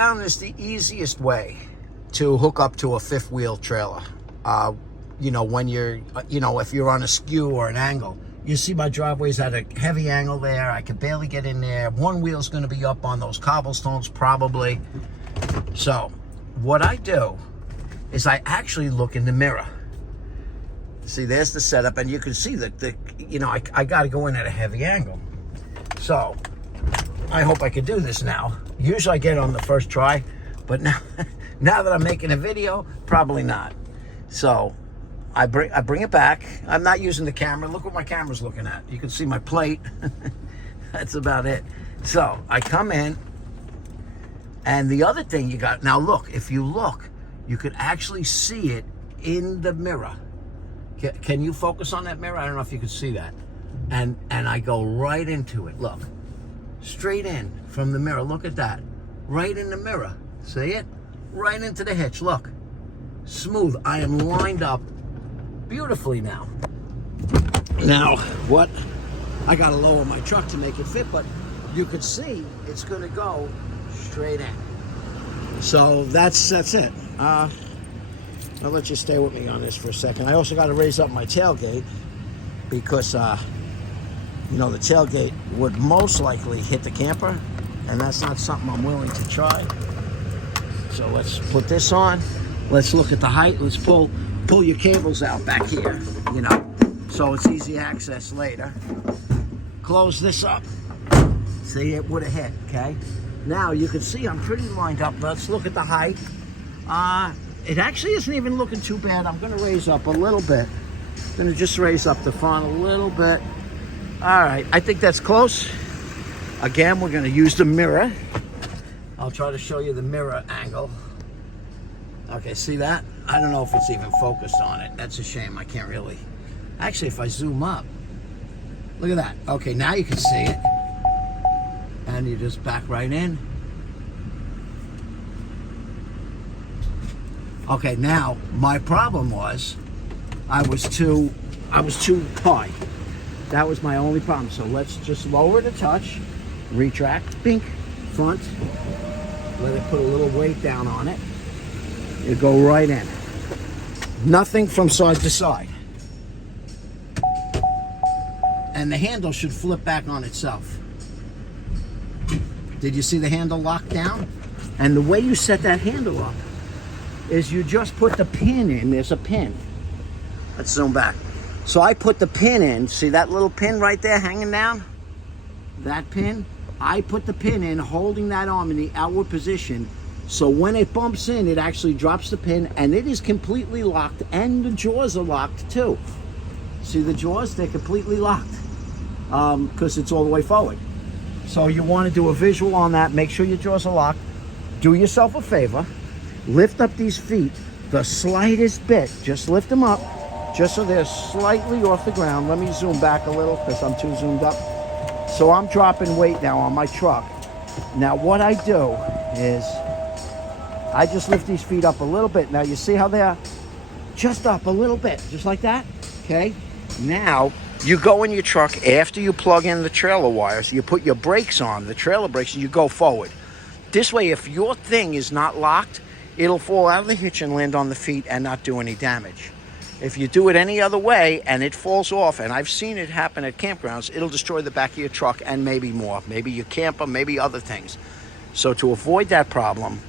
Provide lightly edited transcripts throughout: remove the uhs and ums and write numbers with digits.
Down is the easiest way to hook up to a fifth wheel trailer. You know, when you're, if you're on a skew or an angle. You see my driveway's at a heavy angle there. I can barely get in there. One wheel's going to be up on those cobblestones probably. So what I do is I actually look in the mirror. See, there's the setup, and you can see that I got to go in at a heavy angle. So I hope I can do this now. Usually I get it on the first try, but now that I'm making a video, probably not. So I bring it back. I'm not using the camera. Look what my camera's looking at. You can see my plate. That's about it. So I come in, and the other thing you got, now look, if you look, you could actually see it in the mirror. Can you focus on that mirror? I don't know if you can see that. And I go right into it. Look, straight in from the mirror. Look at that. Right in the mirror. See it? Right into the hitch. Look. Smooth. I am lined up beautifully now. Now, what? I got to lower my truck to make it fit, but you could see it's going to go straight in. So that's it. I'll let you stay with me on this for a second. I also got to raise up my tailgate because, the tailgate would most likely hit the camper, and that's not something I'm willing to try. So let's put this on. Let's look at the height. Let's pull your cables out back here, so it's easy access later. Close this up. See, it would have hit, okay? Now you can see I'm pretty lined up. Let's look at the height. It actually isn't even looking too bad. I'm going to raise up a little bit. I'm going to just raise up the front a little bit. All right, I think that's close. Again, we're going to use the mirror. I'll try to show you the mirror angle. Okay, see that? I don't know if it's even focused on it. That's a shame. I can't really. Actually, if I zoom up, look at that. Okay, now you can see it. And you just back right in. Okay, now my problem was I was too high. That was my only problem. So let's just lower it a touch, retract, bink, front. Let it put a little weight down on it. You go right in. Nothing from side to side. And the handle should flip back on itself. Did you see the handle locked down? And the way you set that handle up is you just put the pin in. There's a pin. Let's zoom back. So I put the pin in. See that little pin right there hanging down? That pin? I put the pin in, holding that arm in the outward position. So when it bumps in, it actually drops the pin, and it is completely locked, and the jaws are locked too. See the jaws? They're completely locked because it's all the way forward. So you want to do a visual on that. Make sure your jaws are locked. Do yourself a favor. Lift up these feet the slightest bit. Just lift them up, just so they're slightly off the ground. Let me zoom back a little because I'm too zoomed up. So I'm dropping weight now on my truck. Now what I do is I just lift these feet up a little bit. Now you see how they're just up a little bit, just like that, okay? Now you go in your truck after you plug in the trailer wires, you put your brakes on, the trailer brakes, and you go forward. This way, if your thing is not locked, it'll fall out of the hitch and land on the feet and not do any damage. If you do it any other way and it falls off, and I've seen it happen at campgrounds, it'll destroy the back of your truck and maybe more, maybe your camper, maybe other things. So to avoid that problem,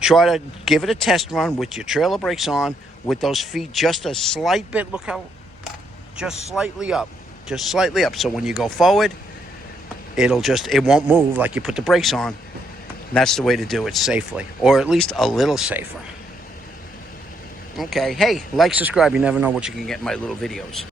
try to give it a test run with your trailer brakes on, with those feet just a slight bit, look how, just slightly up. So when you go forward, it won't move like you put the brakes on. And that's the way to do it safely, or at least a little safer. Okay, hey, like, subscribe. You never know what you can get in my little videos.